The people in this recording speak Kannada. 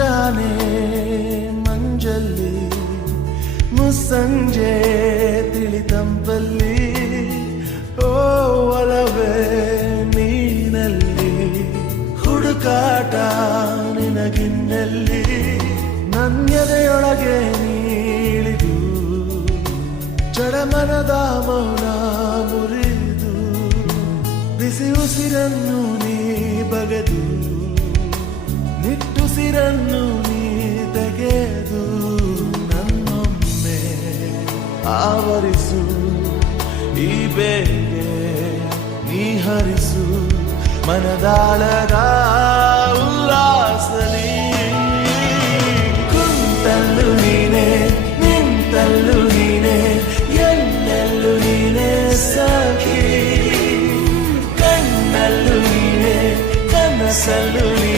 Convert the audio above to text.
ಮುಂಜಾನೆ ಮಂಜಲ್ಲಿ ಮುಸ್ಸಂಜೆ ತಿಳಿತಂಪಲ್ಲಿ ಓ ಒಲವೇ ನೀನಲ್ಲಿ ಹುಡುಕಾಟ ನಿನಗಿನ್ನಲ್ಲಿ ನನ್ಯದೆಯೊಳಗೆ ನೀಳಿದು ಚಡಮನದ ಮೌನ ಮುರಿದು ಬಿಸಿ ಉಸಿರನ್ನು ನೀ ಬಗೆದು ನಿಟ್ಟುಸಿರನ್ನು ನೀ ತೆಗೆದು ನನ್ನೊಮ್ಮೆ ಆವರಿಸು ಈ ಬೇಗೆ ನೀ ಹರಿಸು ಮನದಾಳದ